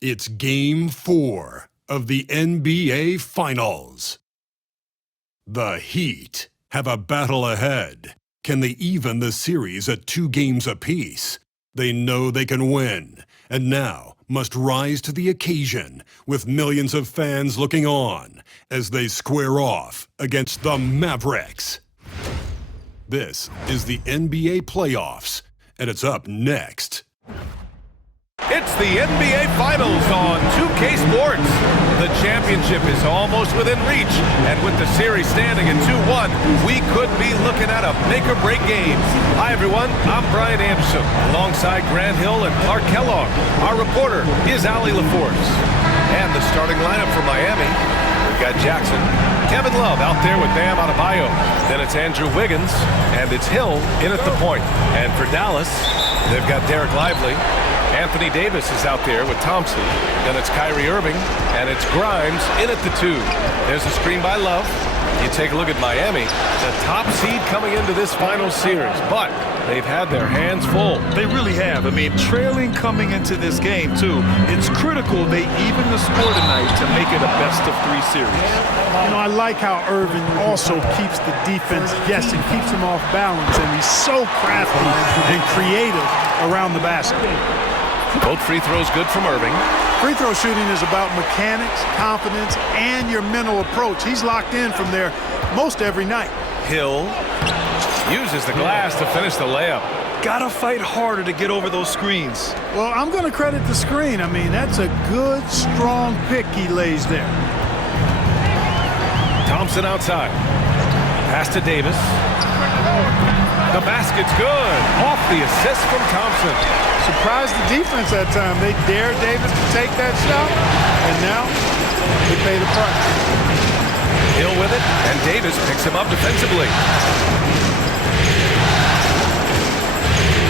It's Game 4 of the NBA Finals. The Heat have a battle ahead. Can they even the series at 2 games apiece? They know they can win, and now must rise to the occasion with millions of fans looking on as they square off against the Mavericks. This is the NBA playoffs, and it's up next. It's the NBA Finals on 2K Sports. The championship is almost within reach, and with the series standing at 2-1, we could be looking at a make-or-break game. Hi, everyone. I'm Brian Anderson, alongside Grant Hill and Clark Kellogg. Our reporter is Allie LaForce. And the starting lineup for Miami, we've got Jackson, Kevin Love out there with Bam Adebayo. Then it's Andrew Wiggins, and it's Hill in at the point. And for Dallas, they've got Derek Lively. Anthony Davis is out there with Thompson. Then it's Kyrie Irving, and it's Grimes in at the 2. There's a screen by Love. You take a look at Miami, the top seed coming into this final series, but they've had their hands full. They really have. I mean, trailing coming into this game, too. It's critical they even the score tonight to make it a best-of-3 series. You know, I like how Irving also keeps the defense guessing, keeps them off balance, and he's so crafty and creative around the basket. Both free throws good from Irving. Free throw shooting is about mechanics, confidence, and your mental approach. He's locked in from there most every night. Hill uses the glass to finish the layup. Gotta fight harder to get over those screens. Well, I'm going to credit the screen. I mean, that's a good, strong pick he lays there. Thompson outside. Pass to Davis. The basket's good. Off the assist from Thompson. Surprised the defense that time. They dared Davis to take that shot, and now they pay the price. Hill with it, and Davis picks him up defensively.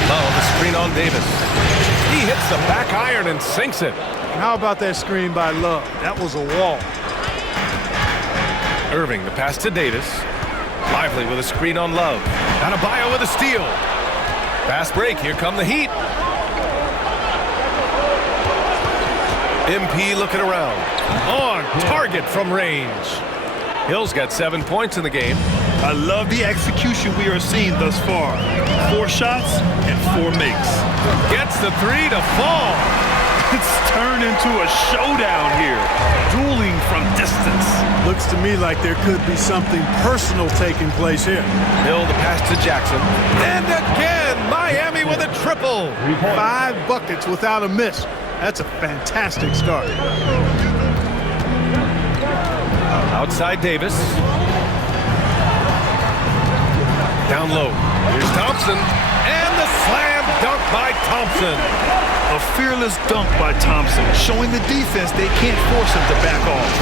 The screen on Davis. He hits the back iron and sinks it. And how about that screen by Love? That was a wall. Irving, the pass to Davis. Lively with a screen on Love. Adebayo with a steal. Fast break, here come the Heat. MP looking around. On target from range. Hill's got 7 points in the game. I love the execution we are seeing thus far. 4 shots and 4 makes. Gets the 3 to fall. It's turned into a showdown here. Dueling from distance. Looks to me like there could be something personal taking place here. Hill the pass to Jackson. And again, Miami with a triple. 5 buckets without a miss. That's a fantastic start. Outside Davis. Down low. Here's Thompson. And the slam dunk by Thompson. A fearless dunk by Thompson, showing the defense they can't force him to back off.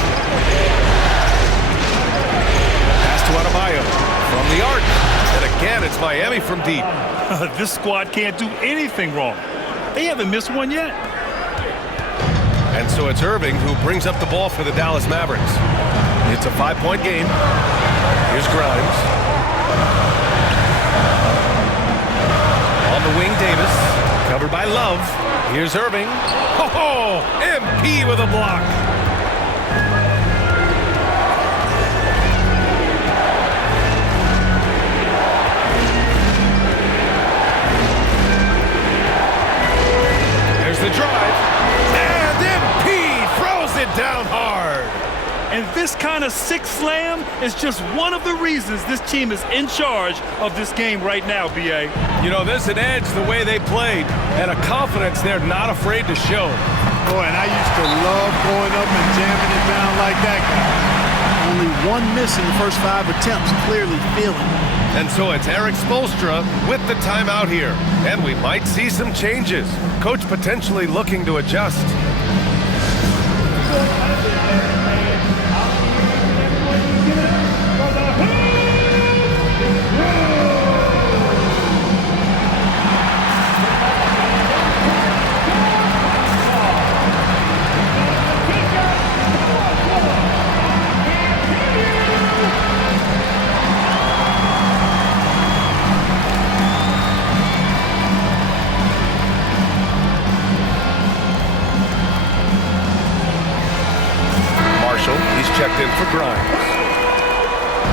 Pass to Adebayo from the arc. And again, it's Miami from deep. This squad can't do anything wrong. They haven't missed one yet. And so it's Irving who brings up the ball for the Dallas Mavericks. It's a 5-point game. Here's Grimes. On the wing, Davis. Covered by Love. Here's Irving. Oh, MP with a block. There's the drive. And MP throws it down hard. And this kind of sick slam is just one of the reasons this team is in charge of this game right now, B.A. You know, there's an edge the way they played and a confidence they're not afraid to show. Boy, and I used to love going up and jamming it down like that guy. Only 1 miss in the first 5 attempts, clearly feeling it. And so it's Eric Spoelstra with the timeout here. And we might see some changes. Coach potentially looking to adjust.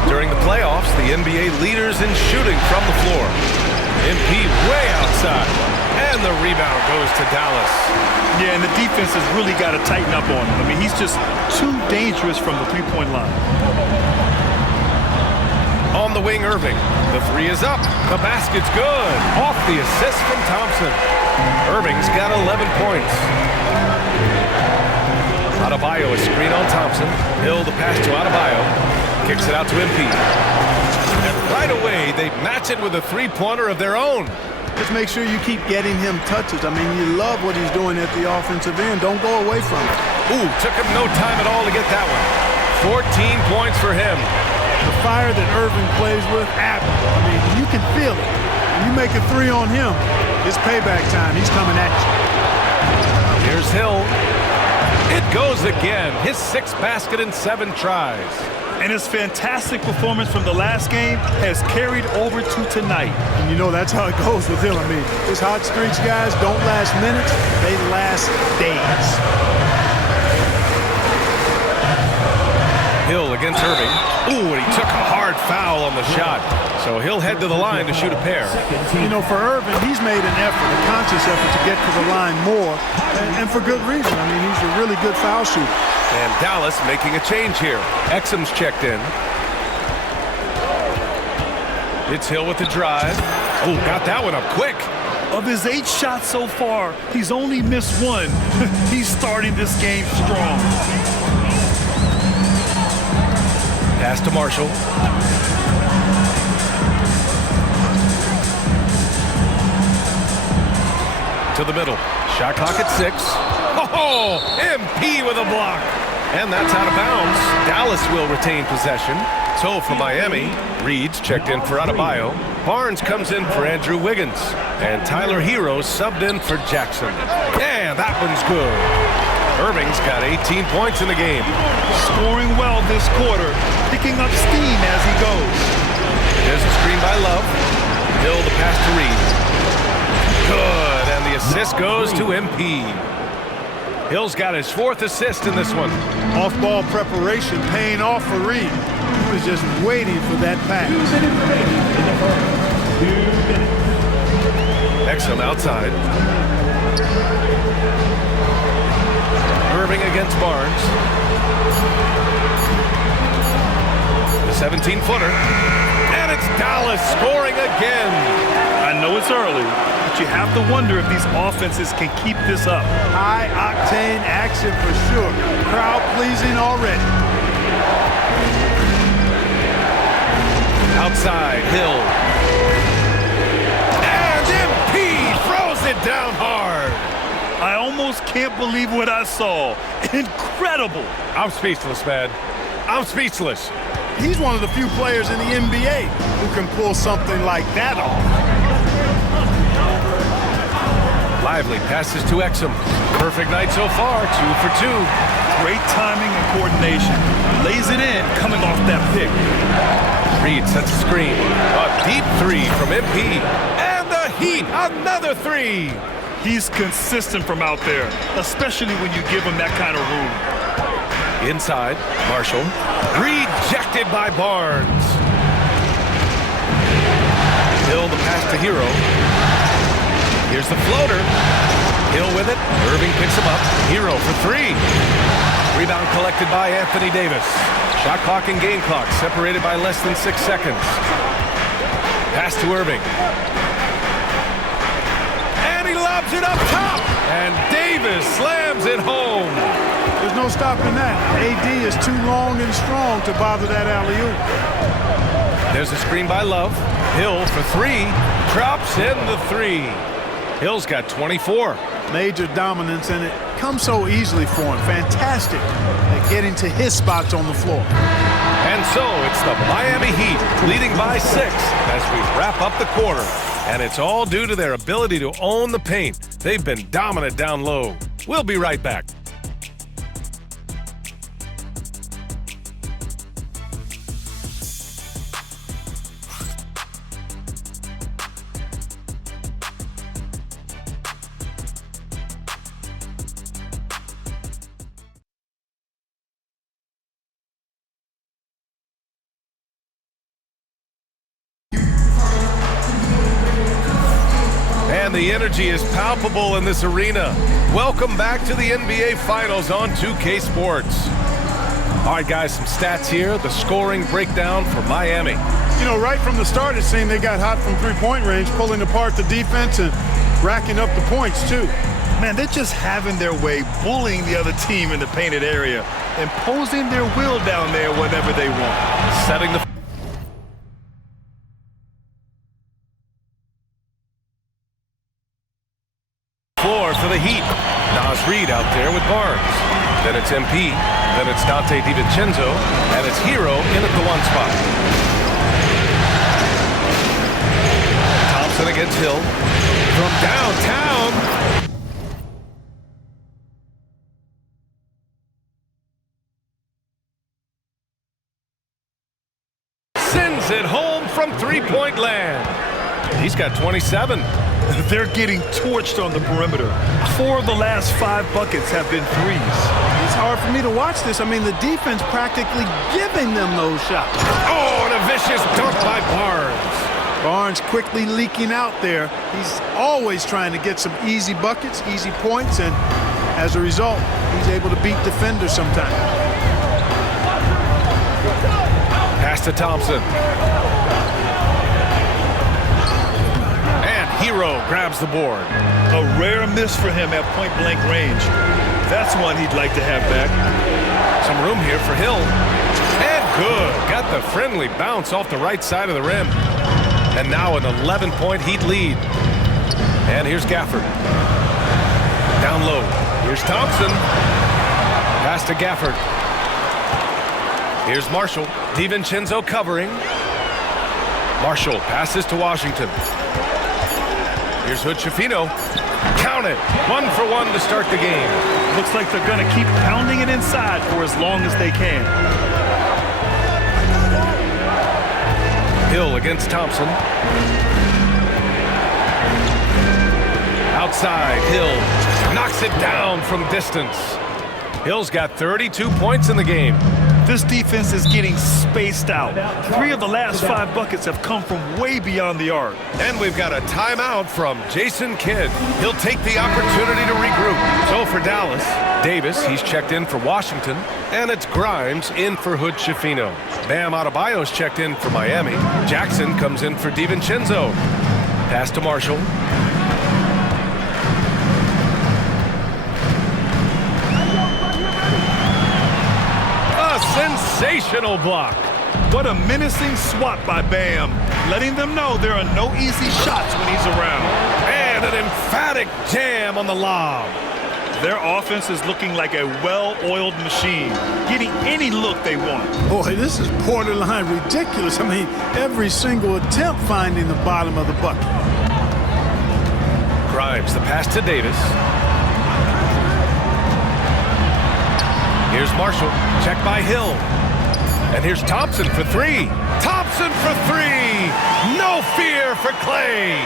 During the playoffs, the NBA leaders in shooting from the floor. MP way outside. And the rebound goes to Dallas. Yeah, and the defense has really got to tighten up on him. I mean, he's just too dangerous from the three-point line. On the wing, Irving. The three is up. The basket's good. Off the assist from Thompson. Irving's got 11 points. Adebayo, a screen on Thompson. Hill, the pass to Adebayo. Kicks it out to MP. And right away, they match it with a three-pointer of their own. Just make sure you keep getting him touches. I mean, you love what he's doing at the offensive end. Don't go away from it. Ooh, took him no time at all to get that one. 14 points for him. The fire that Irving plays with, I mean, you can feel it. When you make a three on him, it's payback time. He's coming at you. Here's Hill. It goes again. His sixth basket in 7 tries. And his fantastic performance from the last game has carried over to tonight. And you know that's how it goes with him. I mean, his hot streaks, guys, don't last minutes. They last days. Hill against Irving. Ooh, and he took a hard foul on the shot. So he'll head to the line to shoot a pair. You know, for Irving, he's made an effort, a conscious effort to get to the line more, and for good reason. I mean, he's a really good foul shooter. And Dallas making a change here. Exum's checked in. It's Hill with the drive. Oh, got that one up quick. Of his 8 shots so far, he's only missed 1. He's starting this game strong. Pass to Marshall. To the middle. Shot clock at 6. Oh, MP with a block. And that's out of bounds. Dallas will retain possession. So for Miami, Reed's checked in for Adebayo. Barnes comes in for Andrew Wiggins. And Tyler Hero subbed in for Jackson. Yeah, that one's good. Irving's got 18 points in the game. Scoring well this quarter, picking up steam as he goes. There's a screen by Love. Hill the pass to Reed. Good, and the assist goes to MP. Hill's got his 4th assist in this one. Off-ball preparation paying off for Reed. He was just waiting for that pass. Exum outside. Irving against Barnes. The 17-footer. And it's Dallas scoring again. I know it's early, but you have to wonder if these offenses can keep this up. High-octane action for sure. Crowd-pleasing already. Outside, Hill. And MP throws it down hard. I almost can't believe what I saw. Incredible. I'm speechless, man. I'm speechless. He's one of the few players in the NBA who can pull something like that off. Lively passes to Exum. Perfect night so far, 2 for 2. Great timing and coordination. Lays it in, coming off that pick. Reed sets a screen. A deep 3 from MP. And the Heat, another 3. He's consistent from out there, especially when you give him that kind of room. Inside, Marshall. Rejected by Barnes. Hill the pass to Hero. Here's the floater. Hill with it. Irving picks him up. Hero for 3. Rebound collected by Anthony Davis. Shot clock and game clock separated by less than 6 seconds. Pass to Irving. And he lobs it up top. And Davis slams it home. There's no stopping that. AD is too long and strong to bother that alley-oop. There's a screen by Love. Hill for 3. Drops in the 3. Hill's got 24. Major dominance, and it comes so easily for him. Fantastic at getting to his spots on the floor. And so it's the Miami Heat leading by 6 as we wrap up the quarter. And it's all due to their ability to own the paint. They've been dominant down low. We'll be right back. Man, the energy is palpable in this arena. Welcome back to the NBA Finals on 2K Sports. All right, guys, some stats here. The scoring breakdown for Miami. You know, right from the start, it seemed they got hot from three-point range, pulling apart the defense and racking up the points, too. Man, they're just having their way, bullying the other team in the painted area, imposing their will down there whenever they want. Setting the floor for the Heat. Nas Reed out there with Barnes. Then it's MP. Then it's Dante DiVincenzo. And it's Hero in at the one spot. Thompson against Hill. From downtown. Sends it home from three-point land. He's got 27. They're getting torched on the perimeter. 4 of the last 5 buckets have been threes. It's hard for me to watch this. I mean, the defense practically giving them those shots. Oh, and a vicious dunk by Barnes. Barnes quickly leaking out there. He's always trying to get some easy buckets, easy points, and as a result, he's able to beat defenders sometimes. Pass to Thompson. And Hero grabs the board. A rare miss for him at point-blank range. That's one he'd like to have back. Some room here for Hill. And good. Got the friendly bounce off the right side of the rim. And now an 11-point Heat lead. And here's Gafford. Down low. Here's Thompson. Pass to Gafford. Here's Marshall. DiVincenzo covering. Marshall passes to Washington. Here's Hood-Schifino. Count it. 1 for 1 to start the game. Looks like they're going to keep pounding it inside for as long as they can. Hill against Thompson. Outside, Hill knocks it down from distance. Hill's got 32 points in the game. This defense is getting spaced out. 3 of the last 5 buckets have come from way beyond the arc. And we've got a timeout from Jason Kidd. He'll take the opportunity to regroup. So for Dallas, Davis, he's checked in for Washington. And it's Grimes in for Hood-Schifino. Bam Adebayo's checked in for Miami. Jackson comes in for DiVincenzo. Pass to Marshall. Sensational block. What a menacing swat by Bam, letting them know there are no easy shots when he's around. And an emphatic jam on the lob. Their offense is looking like a well-oiled machine, getting any look they want. Boy, this is borderline ridiculous. I mean, every single attempt finding the bottom of the bucket. Grimes, the pass to Davis. Here's Marshall, checked by Hill. And here's Thompson for 3. Thompson for 3! No fear for Clay!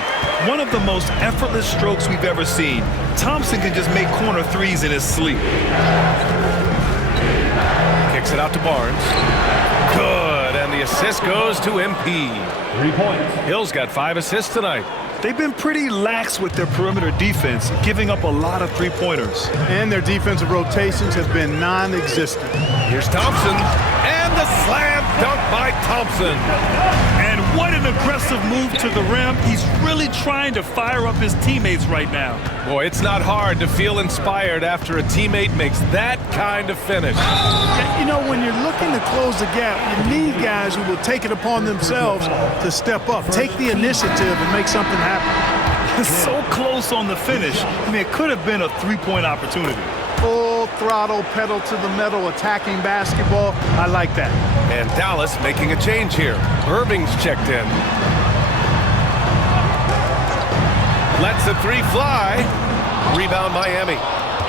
One of the most effortless strokes we've ever seen. Thompson can just make corner threes in his sleep. Kicks it out to Barnes. Good, and the assist goes to MP. 3 points. Hill's got 5 assists tonight. They've been pretty lax with their perimeter defense, giving up a lot of three-pointers. And their defensive rotations have been non-existent. Here's Thompson, and the slam dunk by Thompson. And what an aggressive move to the rim. He's really trying to fire up his teammates right now. Boy, it's not hard to feel inspired after a teammate makes that kind of finish. You know, when you're looking to close the gap, you need guys who will take it upon themselves to step up, take the initiative, and make something happen. So close on the finish. I mean, it could have been a three-point opportunity. Full throttle, pedal to the metal, attacking basketball. I like that. And Dallas making a change here. Irving's checked in. Lets the 3 fly. Rebound Miami.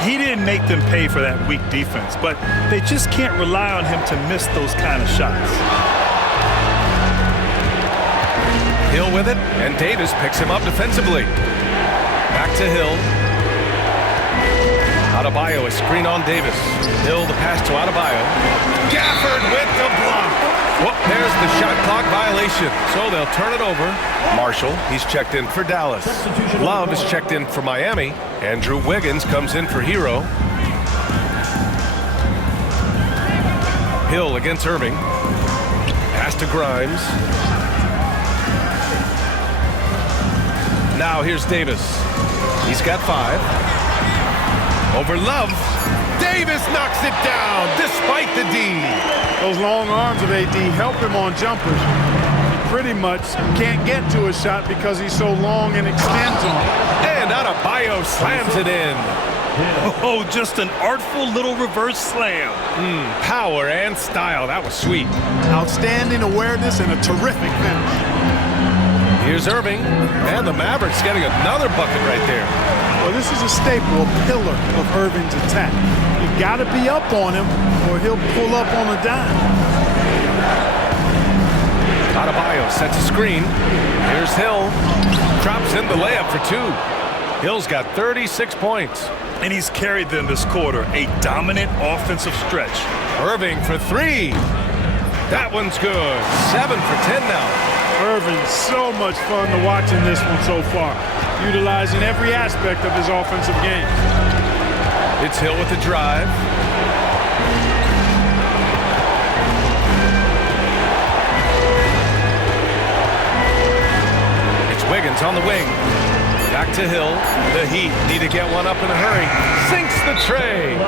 He didn't make them pay for that weak defense, but they just can't rely on him to miss those kind of shots. Hill with it, and Davis picks him up defensively. Back to Hill. Adebayo, a screen on Davis. Hill, the pass to Adebayo. Gafford with the block. Whoop, there's the shot clock violation. So they'll turn it over. Marshall, he's checked in for Dallas. Love is checked in for Miami. Andrew Wiggins comes in for Hero. Hill against Irving. Pass to Grimes. Now here's Davis. He's got 5. Over Love. Davis knocks it down despite the D. Those long arms of AD help him on jumpers. He pretty much can't get to a shot because he's so long and extends on it. And Adebayo slams it in. Oh, just an artful little reverse slam. Power and style. That was sweet. Outstanding awareness and a terrific finish. Here's Irving. And the Mavericks getting another bucket right there. Well, this is a staple, a pillar of Irving's attack. You got to be up on him or he'll pull up on a dime. Adebayo sets a screen. Here's Hill. Drops in the layup for 2. Hill's got 36 points. And he's carried them this quarter. A dominant offensive stretch. Irving for 3. That one's good. 7 for 10 now. Irving, so much fun to watch in this one so far, utilizing every aspect of his offensive game. It's Hill with the drive. It's Wiggins on the wing. Back to Hill. The Heat need to get one up in a hurry. Sinks the tray.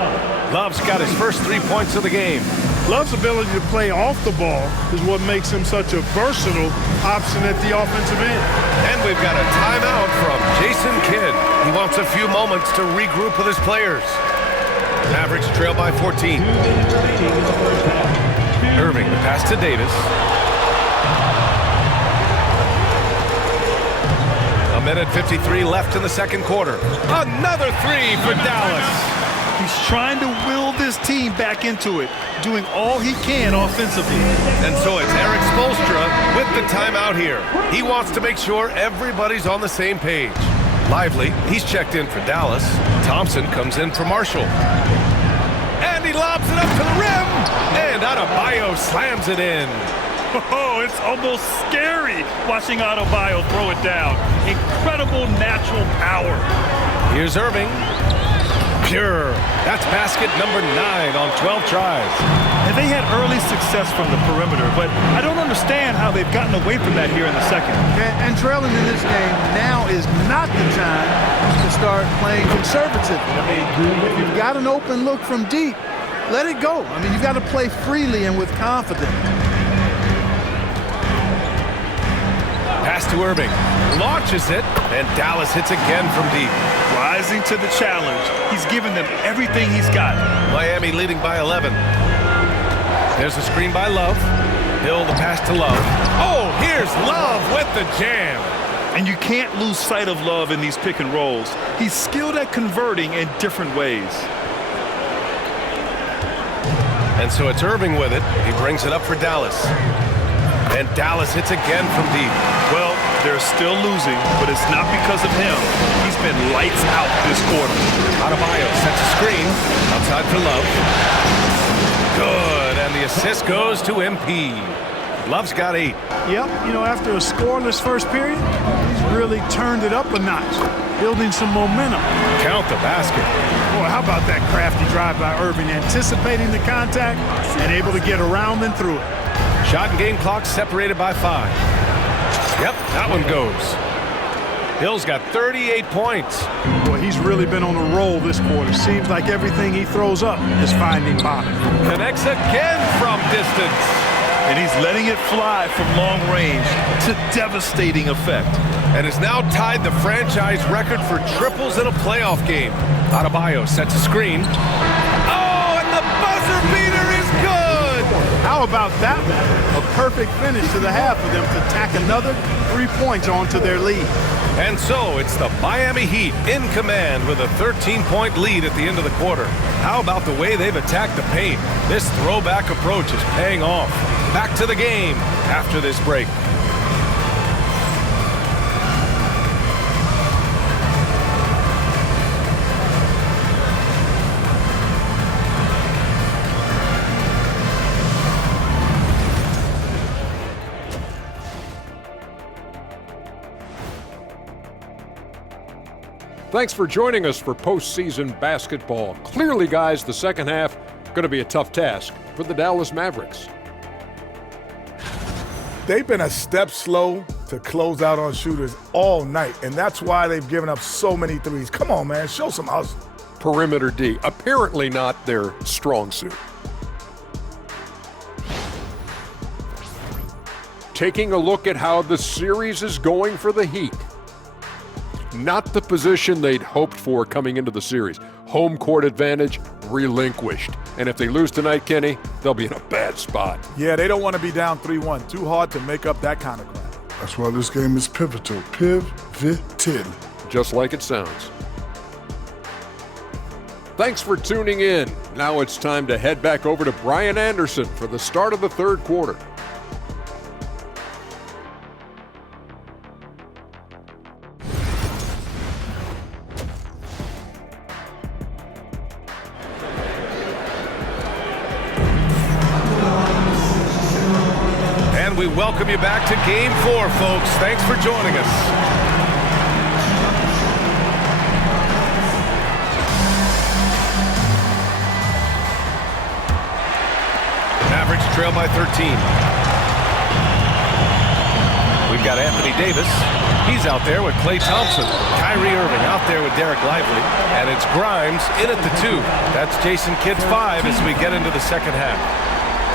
Love's got his first 3 points of the game. Love's ability to play off the ball is what makes him such a versatile option at the offensive end. And we've got a timeout from Jason Kidd. He wants a few moments to regroup with his players. Mavericks trail by 14. Irving, the pass to Davis. A minute 53 left in the second quarter. Another 3 for Dallas. He's trying to will this team back into it, doing all he can offensively. And so it's Eric Spoelstra with the timeout here. He wants to make sure everybody's on the same page. Lively, he's checked in for Dallas. Thompson comes in for Marshall. And he lobs it up to the rim. And Adebayo slams it in. Oh, it's almost scary watching Adebayo throw it down. Incredible natural power. Here's Irving. Pure. That's basket number 9 on 12 tries. And they had early success from the perimeter, but I don't understand how they've gotten away from that here in the second. And trailing in this game, now is not the time to start playing conservatively. I mean, if you've got an open look from deep, let it go. I mean, you've got to play freely and with confidence. Pass to Irving. Launches it, and Dallas hits again from deep. Rising to the challenge. He's given them everything he's got. Miami leading by 11. There's a screen by Love. Hill the pass to Love. Oh, here's Love with the jam. And you can't lose sight of Love in these pick and rolls. He's skilled at converting in different ways. And so it's Irving with it. He brings it up for Dallas. And Dallas hits again from deep. Well, they're still losing, but it's not because of him. He's been lights out this quarter. Adebayo sets a screen. Outside for Love. Good, and the assist goes to MP. Love's got 8. Yep, you know, after a scoreless first period, he's really turned it up a notch, building some momentum. Count the basket. Boy, how about that crafty drive by Irving, anticipating the contact and able to get around and through it. Shot and game clock separated by 5. Yep, that one goes. Hill's got 38 points. Boy, he's really been on a roll this quarter. Seems like everything he throws up is finding bottom. Connects again from distance. And he's letting it fly from long range to devastating effect. And has now tied the franchise record for triples in a playoff game. Adebayo sets a screen. Oh, and the buzzer beater is good! How about that one? A perfect finish to the half for them to tack another 3 points onto their lead. And so it's the Miami Heat in command with a 13-point lead at the end of the quarter. How about the way they've attacked the paint? This throwback approach is paying off. Back to the game after this break. Thanks for joining us for postseason basketball. Clearly, guys, the second half going to be a tough task for the Dallas Mavericks. They've been a step slow to close out on shooters all night, and that's why they've given up so many threes. Come on, man, show some hustle. Perimeter D, apparently not their strong suit. Taking a look at how the series is going for the Heat. Not the position they'd hoped for coming into the series. Home court advantage relinquished. And if they lose tonight, Kenny, they'll be in a bad spot. Yeah, they don't want to be down 3-1. Too hard to make up that kind of ground. That's why this game is pivotal. Pivotal. Just like it sounds. Thanks for tuning in. Now it's time to head back over to Brian Anderson for the start of the third quarter. We welcome you back to Game 4, folks. Thanks for joining us. Mavericks trail by 13. We've got Anthony Davis. He's out there with Klay Thompson. Kyrie Irving out there with Derek Lively. And it's Grimes in at the 2. That's Jason Kidd's 5 as we get into the second half.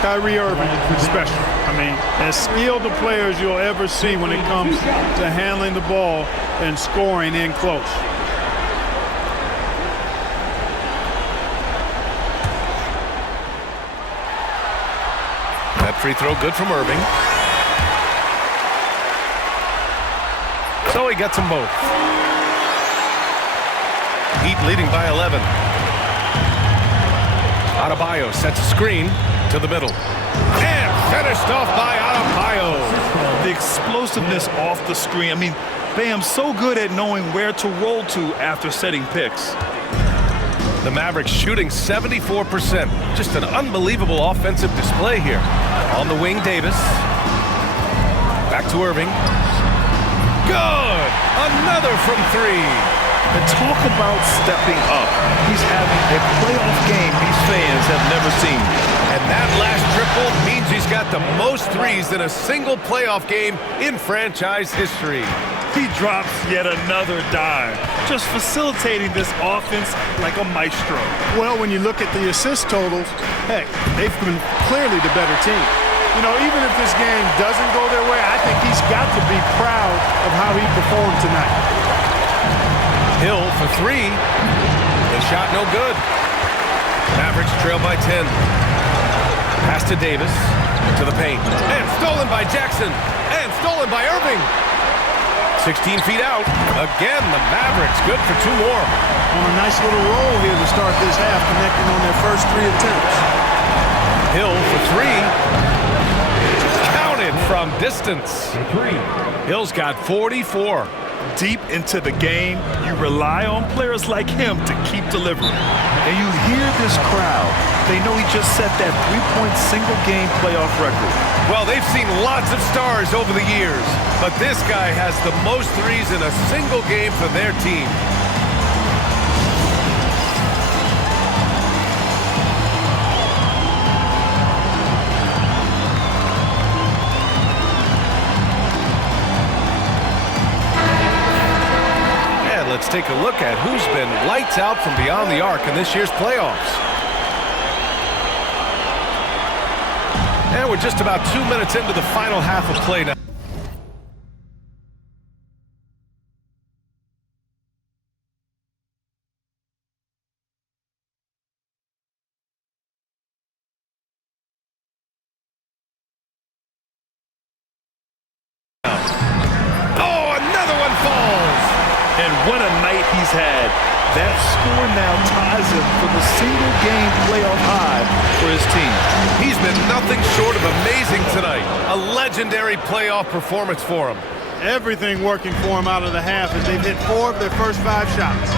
Kyrie Irving is special. I mean, as skilled of players you'll ever see when it comes to handling the ball and scoring in close. That free throw good from Irving. So he gets them both. Heat leading by 11. Adebayo sets a screen to the middle. And finished off by Adebayo. The explosiveness off the screen. I mean, Bam's so good at knowing where to roll to after setting picks. The Mavericks shooting 74%. Just an unbelievable offensive display here. On the wing, Davis. Back to Irving. Good! Another from 3. And talk about stepping up. He's having a playoff game these fans have never seen. And that last triple means he's got the most threes in a single playoff game in franchise history. He drops yet another dime, just facilitating this offense like a maestro. Well, when you look at the assist totals, heck, they've been clearly the better team. You know, even if this game doesn't go their way, I think he's got to be proud of how he performed tonight. Hill for 3. The shot no good. Mavericks trail by 10. Pass to Davis. To the paint. And stolen by Jackson. And stolen by Irving. 16 feet out. Again, the Mavericks good for 2 more. On a nice little roll here to start this half, connecting on their first 3 attempts. Hill for 3. Counted from distance. Hill's got 44. Deep into the game, you rely on players like him to keep delivering. And you hear this crowd. They know he just set that 3-point single-game playoff record. Well, they've seen lots of stars over the years, but this guy has the most threes in a single game for their team. Let's take a look at who's been lights out from beyond the arc in this year's playoffs. And we're just about 2 minutes into the final half of play now. What a night he's had. That score now ties him for the single-game playoff high for his team. He's been nothing short of amazing tonight. A legendary playoff performance for him. Everything working for him out of the half as they've hit 4 of their first 5 shots.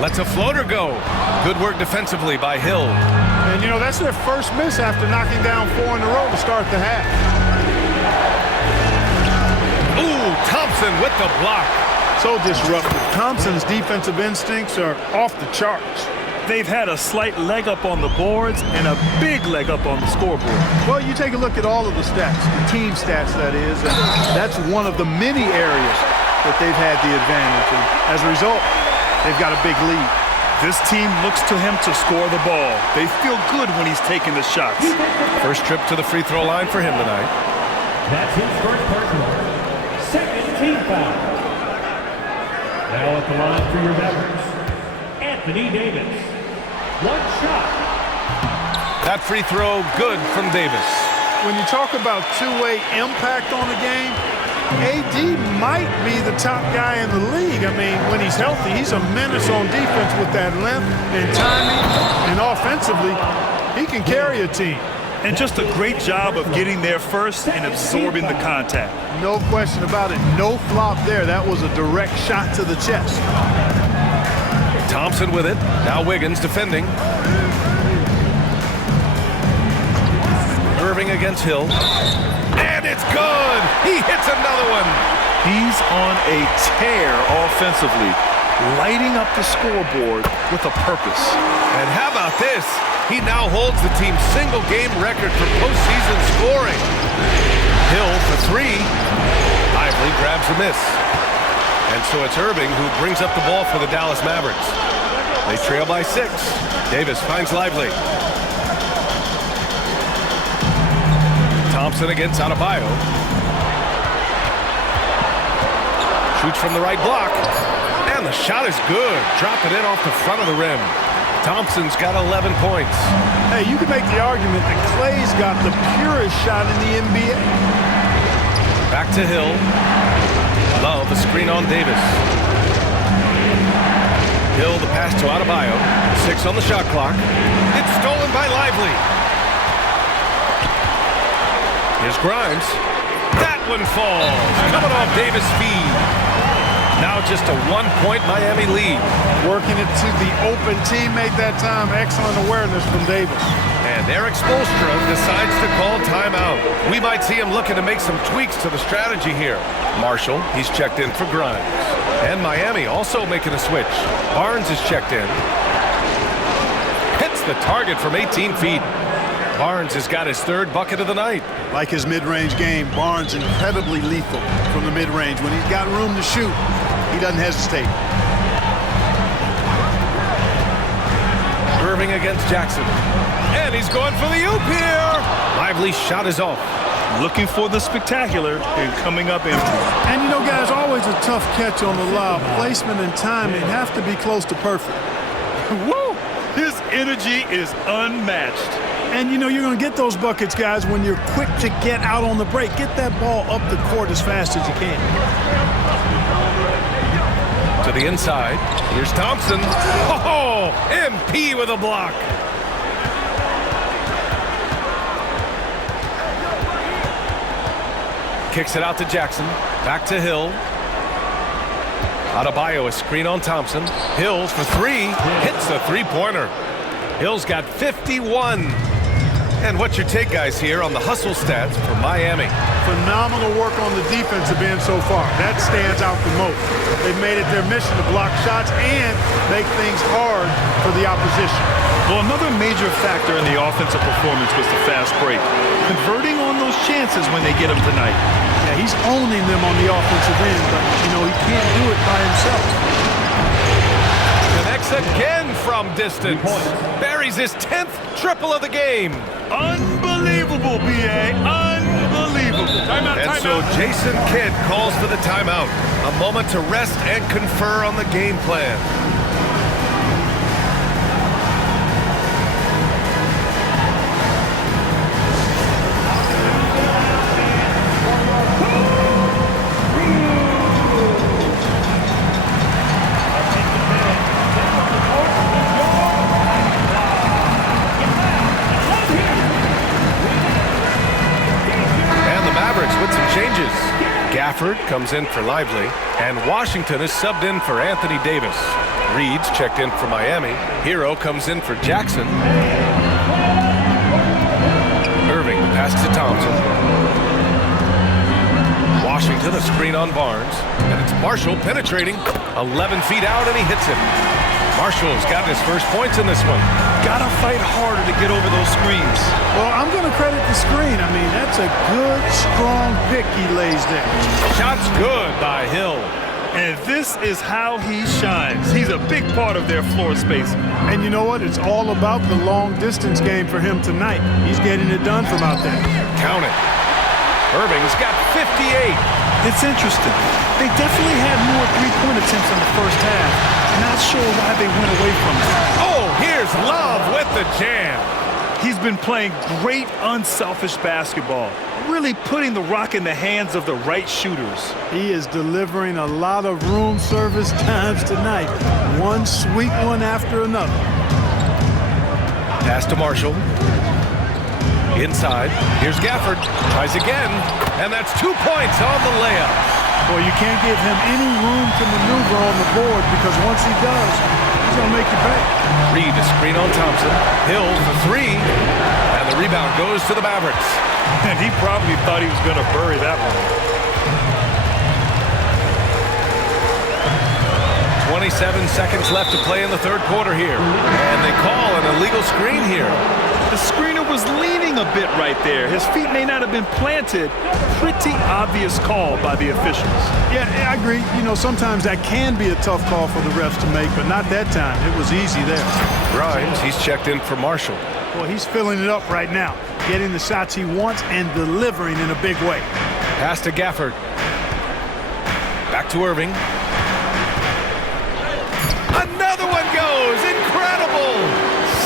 Lets a floater go. Good work defensively by Hill. And, you know, that's their first miss after knocking down 4 in a row to start the half. Ooh, Thompson with the block. So disruptive. Thompson's defensive instincts are off the charts. They've had a slight leg up on the boards and a big leg up on the scoreboard. Well, you take a look at all of the stats, the team stats, that is, and that's one of the many areas that they've had the advantage. And as a result, they've got a big lead. This team looks to him to score the ball. They feel good when he's taking the shots. First trip to the free throw line for him tonight. That's his first personal. Second team foul. Now at the line for your Mavericks, Anthony Davis. One shot. That free throw good from Davis. When you talk about two-way impact on the game, AD might be the top guy in the league. I mean, when he's healthy, he's a menace on defense with that length and timing, and offensively, he can carry a team. And just a great job of getting there first and absorbing the contact. No question about it. No flop there. That was a direct shot to the chest. Thompson with it. Now Wiggins defending. Irving against Hill. And it's good! He hits another one! He's on a tear offensively, lighting up the scoreboard with a purpose. And how about this? He now holds the team's single-game record for postseason scoring. Hill for three. Lively grabs the miss. And so it's Irving who brings up the ball for the Dallas Mavericks. They trail by 6. Davis finds Lively. Thompson against Adebayo. Shoots from the right block. And the shot is good. Drop it in off the front of the rim. Thompson's got 11 points. Hey, you can make the argument that Clay's got the purest shot in the NBA. Back to Hill. Love a screen on Davis. Hill the pass to Adebayo. 6 on the shot clock. It's stolen by Lively. Here's Grimes. That one falls. Coming off Davis' feed. Now just a 1-point Miami lead. Working it to the open teammate that time. Excellent awareness from Davis. And Eric Spoelstra decides to call timeout. We might see him looking to make some tweaks to the strategy here. Marshall, he's checked in for Grimes. And Miami also making a switch. Barnes is checked in. Hits the target from 18 feet. Barnes has got his 3rd bucket of the night. Like his mid-range game, Barnes incredibly lethal from the mid-range. When he's got room to shoot, he doesn't hesitate. Irving against Jackson. And he's going for the oop here. Lively's shot is off. Looking for the spectacular and coming up empty. And you know, guys, always a tough catch on the lob. Placement and timing have to be close to perfect. Woo! His energy is unmatched. And you know, you're going to get those buckets, guys, when you're quick to get out on the break. Get that ball up the court as fast as you can. To the inside. Here's Thompson. Oh, MP with a block. Kicks it out to Jackson. Back to Hill. Adebayo, a screen on Thompson. Hills for 3. Hits the three-pointer. Hill's got 51. And what's your take, guys, here on the hustle stats for Miami? Phenomenal work on the defensive end so far. That stands out the most. They've made it their mission to block shots and make things hard for the opposition. Well, another major factor in the offensive performance was the fast break. Converting on those chances when they get them tonight. Yeah, he's owning them on the offensive end, but, you know, he can't do it by himself. Connects again from distance. Buries his 10th triple of the game. Unbelievable, B.A. Unbelievable. And so Jason Kidd calls for the timeout. A moment to rest and confer on the game plan. Gafford comes in for Lively, and Washington is subbed in for Anthony Davis. Reed's checked in for Miami. Hero comes in for Jackson. Irving, pass to Thompson. Washington to the screen on Barnes. And it's Marshall penetrating 11 feet out, and he hits it. Marshall's got his first points in this one. Gotta fight harder to get over those screens. Well, I'm going to credit the screen. I mean, that's a good, strong pick he lays there. Shot's good by Hill. And this is how he shines. He's a big part of their floor space. And you know what? It's all about the long-distance game for him tonight. He's getting it done from out there. Count it. Irving's got 58. It's interesting. They definitely had more three-point attempts in the first half. Not sure why they went away from it. Oh, here's Love with the jam. He's been playing great, unselfish basketball, really putting the rock in the hands of the right shooters. He is delivering a lot of room service times tonight. One sweet one after another. Pass to Marshall. Inside. Here's Gafford. Tries again. And that's 2 points on the layup. Well, you can't give him any room to maneuver on the board because once he does, he's going to make you pay. Reed to screen on Thompson. Hill for three. And the rebound goes to the Mavericks. And he probably thought he was going to bury that one. 27 seconds left to play in the third quarter here. And they call an illegal screen here. The screener was leaning a bit right there. His feet may not have been planted. Pretty obvious call by the officials. Yeah, I agree. You know, sometimes that can be a tough call for the refs to make, but not that time. It was easy there. Grimes, he's checked in for Marshall. Well, he's filling it up right now, getting the shots he wants and delivering in a big way. Pass to Gafford. Back to Irving. Another one goes. Incredible.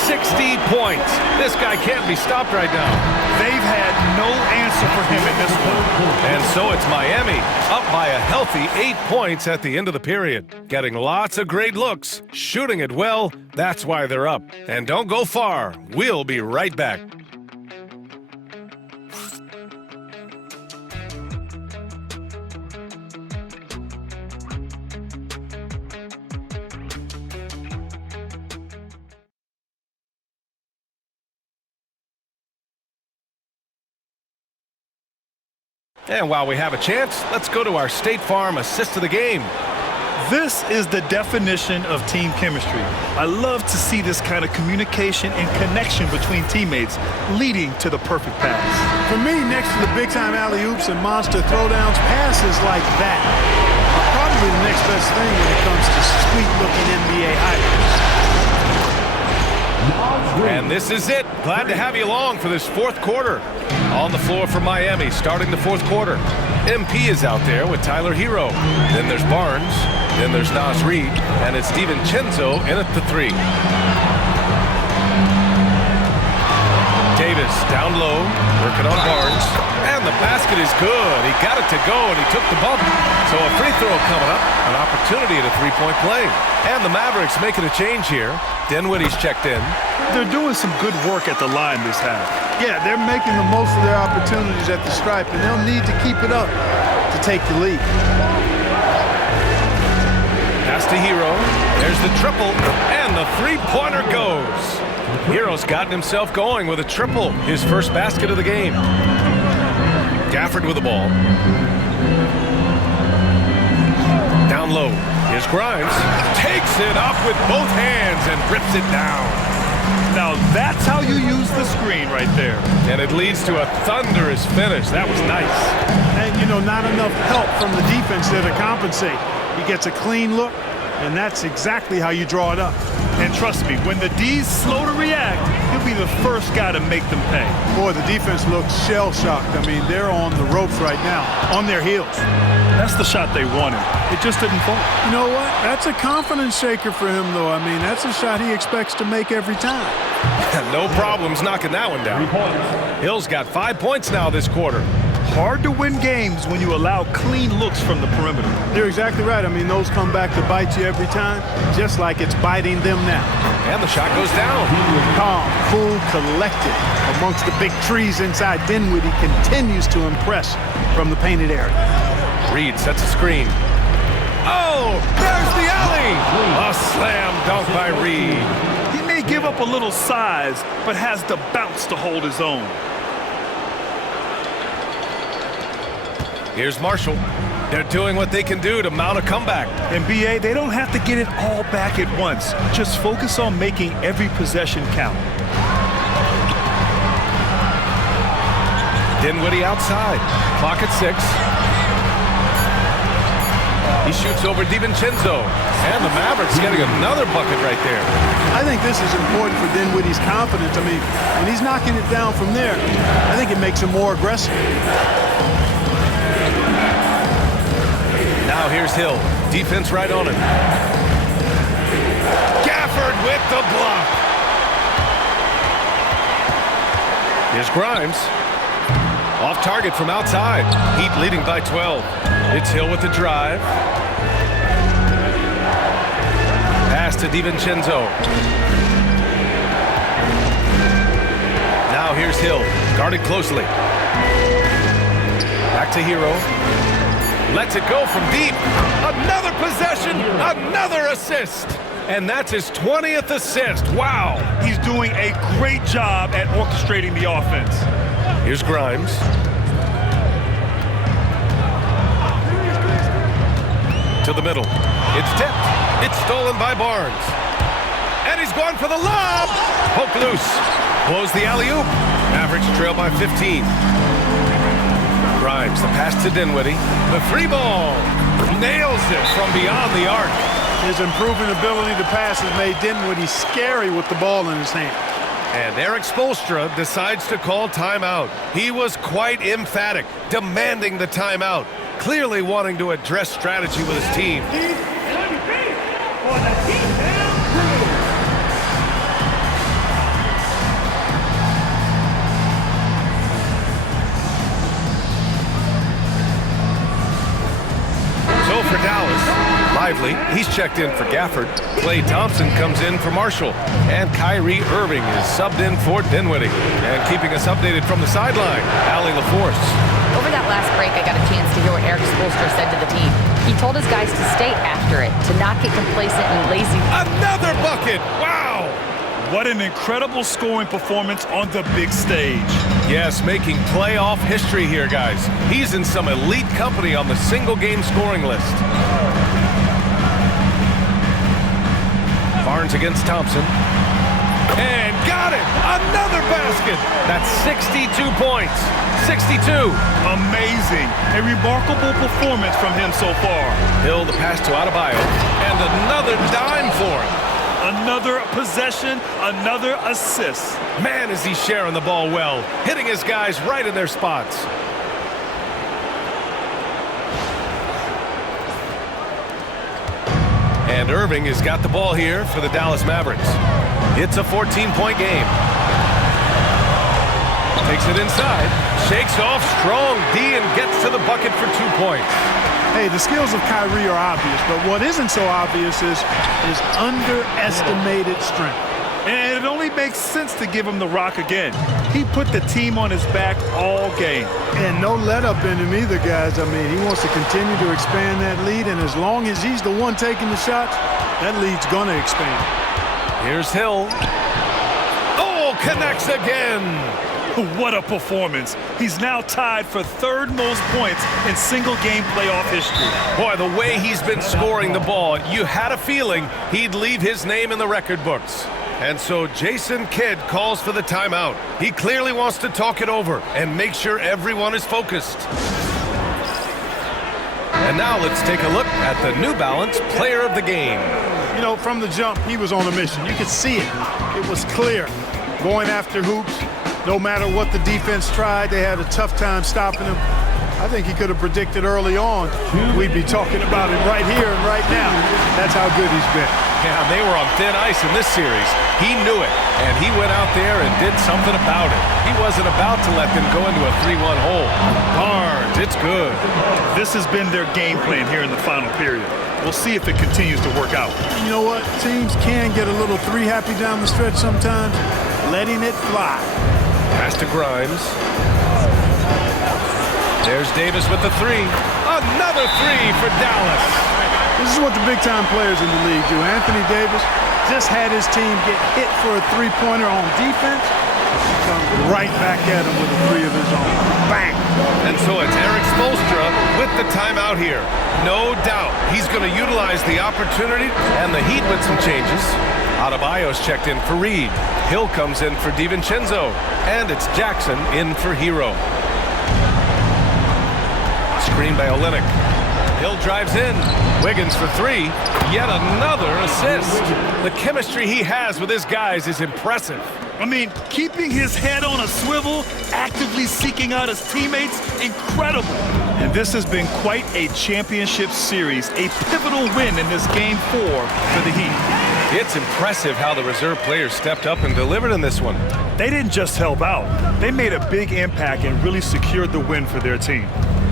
60 points. This guy can't be stopped right now. They've had no answer for him in this one. And so it's Miami, up by a healthy 8 points at the end of the period. Getting lots of great looks, shooting it well. That's why they're up. And don't go far. We'll be right back. And while we have a chance, let's go to our State Farm assist of the game. This is the definition of team chemistry. I love to see this kind of communication and connection between teammates leading to the perfect pass. For me, next to the big-time alley-oops and monster throwdowns, passes like that are probably the next best thing when it comes to sweet-looking NBA highlights. And this is it. Glad to have you along for this fourth quarter. On the floor for Miami, starting the fourth quarter. MP is out there with Tyler Hero. Then there's Barnes. Then there's Nas Reed. And it's DiVincenzo in at the three. Davis down low, working on Barnes. And the basket is good. He got it to go, and he took the bump. So a free throw coming up. An opportunity at a three-point play. And the Mavericks making a change here. Dinwiddie's checked in. They're doing some good work at the line this half. Yeah, they're making the most of their opportunities at the stripe, and they'll need to keep it up to take the lead. Pass to Hero. There's the triple, and the three-pointer goes. Hero's gotten himself going with a triple, his first basket of the game. Gafford with the ball. Down low. Here's Grimes. Takes it up with both hands and rips it down. Now that's how you use the screen right there. And it leads to a thunderous finish. That was nice. And, you know, not enough help from the defense there to compensate. He gets a clean look, and that's exactly how you draw it up. And trust me, when the D's slow to react, he'll be the first guy to make them pay. Boy, the defense looks shell-shocked. I mean, they're on the ropes right now, on their heels. That's the shot they wanted. It just didn't fall. You know what? That's a confidence shaker for him, though. I mean, that's a shot he expects to make every time. No problems knocking that one down. Hill's got 5 points now this quarter. Hard to win games when you allow clean looks from the perimeter. You're exactly right. I mean, those come back to bite you every time, just like it's biting them now. And the shot goes down. Calm, cool, collected. Amongst the big trees inside, Dinwiddie continues to impress from the painted area. Reed sets a screen. Oh, there's the alley! A slam dunk by Reed. He may give up a little size, but has the bounce to hold his own. Here's Marshall. They're doing what they can do to mount a comeback. In BA, they don't have to get it all back at once. Just focus on making every possession count. Dinwiddie outside. Clock at 6. He shoots over DiVincenzo. And the Mavericks getting another bucket right there. I think this is important for Dinwiddie's confidence. I mean, when he's knocking it down from there, I think it makes him more aggressive. Now here's Hill. Defense right on him. Gafford with the block. Here's Grimes. Off target from outside. Heat leading by 12. It's Hill with the drive. Pass to DiVincenzo. Now here's Hill. Guarded closely. Back to Hero. Lets it go from deep. Another possession. Another assist. And that's his 20th assist. Wow. He's doing a great job at orchestrating the offense. Here's Grimes. To the middle. It's tipped. It's stolen by Barnes. And he's going for the lob. Poke loose. Blows the alley-oop. Mavericks trail by 15. Grimes, the pass to Dinwiddie. The free ball. Nails it from beyond the arc. His improving ability to pass has made Dinwiddie scary with the ball in his hand. And Eric Spoelstra decides to call timeout. He was quite emphatic, demanding the timeout, clearly wanting to address strategy with his team. So for Dallas, Lively, he's checked in for Gafford. Klay Thompson comes in for Marshall. And Kyrie Irving is subbed in for Dinwiddie. And keeping us updated from the sideline, Allie LaForce. Over that last break, I got a chance to hear what Eric Spoelstra said to the team. He told his guys to stay after it, to not get complacent and lazy. Another bucket! Wow! What an incredible scoring performance on the big stage. Yes, making playoff history here, guys. He's in some elite company on the single-game scoring list. Barnes against Thompson. And got it! Another basket! That's 62 points. 62. Amazing. A remarkable performance from him so far. Hill, the pass to Adebayo. And another dime for him. Another possession, another assist. Man, is he sharing the ball well. Hitting his guys right in their spots. And Irving has got the ball here for the Dallas Mavericks. It's a 14-point game. Takes it inside, shakes off strong D and gets to the bucket for 2 points. Hey, the skills of Kyrie are obvious, but what isn't so obvious is his underestimated strength. And it only makes sense to give him the rock again. He put the team on his back all game. And no let-up in him either, guys. I mean, he wants to continue to expand that lead, and as long as he's the one taking the shots, that lead's going to expand. Here's Hill. Oh, connects again. What a performance. He's now tied for third most points in single-game playoff history. Boy, the way he's been scoring the ball, you had a feeling he'd leave his name in the record books. And so Jason Kidd calls for the timeout. He clearly wants to talk it over and make sure everyone is focused. And now let's take a look at the New Balance Player of the Game. You know, from the jump, he was on a mission. You could see it. It was clear. Going after hoops. No matter what the defense tried, they had a tough time stopping him. I think he could have predicted early on we'd be talking about it right here and right now. That's how good he's been. Yeah, they were on thin ice in this series. He knew it, and he went out there and did something about it. He wasn't about to let them go into a 3-1 hole. Barnes, it's good. This has been their game plan here in the final period. We'll see if it continues to work out. You know what? Teams can get a little three-happy down the stretch sometimes. Letting it fly. Pass to Grimes. There's Davis with the three. Another three for Dallas. This is what the big-time players in the league do. Anthony Davis just had his team get hit for a three-pointer on defense. He comes right back at him with a three of his own. Bang! And so it's Eric Spoelstra with the timeout here. No doubt he's going to utilize the opportunity, and the Heat with some changes. Adebayo's checked in for Reed. Hill comes in for DiVincenzo, and it's Jackson in for Hero. Screen by Olynyk. Hill drives in. Wiggins for three. Yet another assist. The chemistry he has with his guys is impressive. I mean, keeping his head on a swivel, actively seeking out his teammates, incredible. And this has been quite a championship series, a pivotal win in this Game 4 for the Heat. It's impressive how the reserve players stepped up and delivered in this one. They didn't just help out. They made a big impact and really secured the win for their team.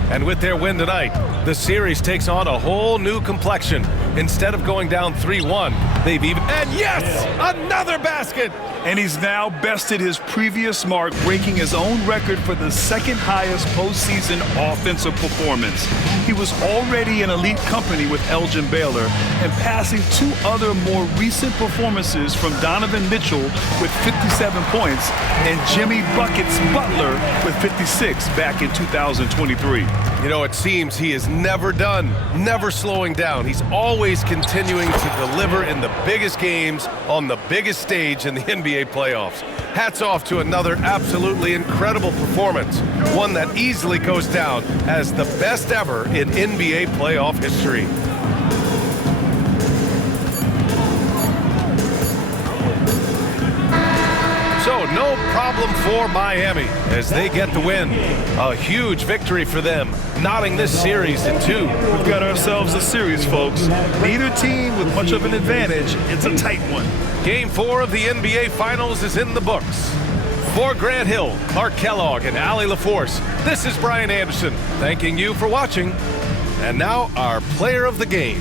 And with their win tonight, the series takes on a whole new complexion. Instead of going down 3-1, they've even... And yes! Another basket! And he's now bested his previous mark, breaking his own record for the second highest postseason offensive performance. He was already in elite company with Elgin Baylor and passing two other more recent performances from Donovan Mitchell with 57 points and Jimmy Buckets Butler with 56 back in 2023. You know, it seems he is never done, never slowing down. He's always continuing to deliver in the biggest games on the biggest stage in the NBA playoffs. Hats off to another absolutely incredible performance, one that easily goes down as the best ever in NBA playoff history. So no problem for Miami as they get the win. A huge victory for them, knotting this series in two. We've got ourselves a series, folks. Neither team with much of an advantage. It's a tight one. Game 4 of the NBA Finals is in the books. For Grant Hill, Clark Kellogg, and Allie LaForce, this is Brian Anderson, thanking you for watching. And now our player of the game.